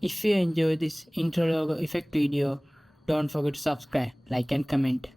If you enjoy this intro logo effect video, don't forget to subscribe, like and comment.